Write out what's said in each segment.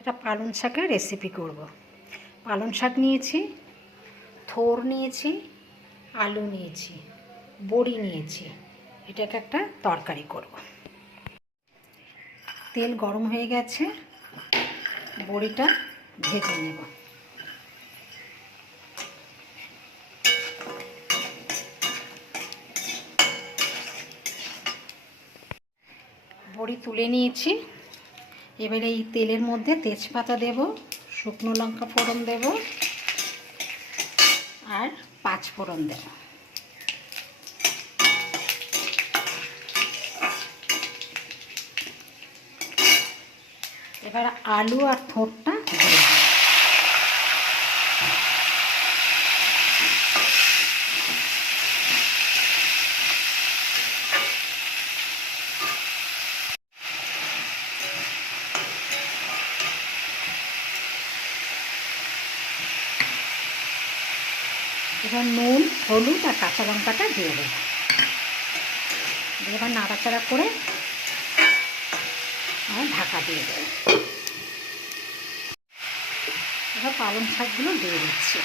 এটা পালং শাকের রেসিপি করব। পালং শাক নিয়েছি, থোর নিয়েছি, আলু নিয়েছি, বড়ি নিয়েছি। এটাকে একটা তরকারি করব। তেল গরম হয়ে গেছে, বড়িটা ভেজে নেব। বড়ি তুলে নিয়েছি। এবারে এই তেলের মধ্যে তেজপাতা দেব, শুকনো লঙ্কা ফোড়ন দেব আর 5 ফোড়ন দেব। এবার আলু আর থোরটা দিয়ে দেব। এবার নুন, হলুদ আর কাঁচা লঙ্কাটা দিয়ে দেব। এবার নাড়াচাড়া করে আর ঢাকা দিয়ে দেব। এবার পালং শাকগুলো দিয়ে দিচ্ছি।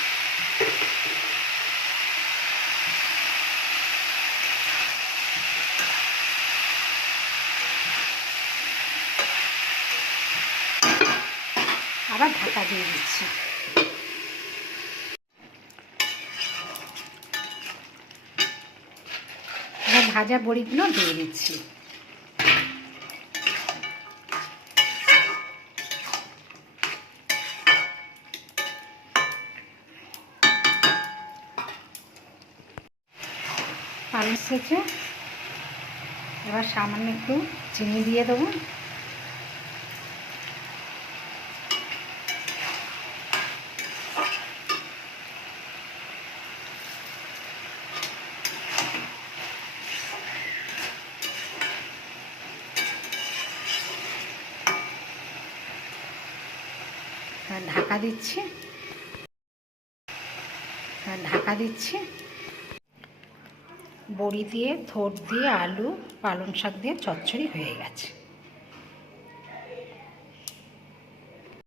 আবার ঢাকা দিয়ে দিচ্ছি। এবার ভাজা বড়িগুলো দিয়ে দিচ্ছি। পালং শাকে এবার সামান্য একটু চিনি দিয়ে দেবো। ঢাকা দিচ্ছি। বড়ি দিয়ে, থোড় দিয়ে, আলু, পালং শাক দিয়ে চচ্চড়ি হয়ে গেছে।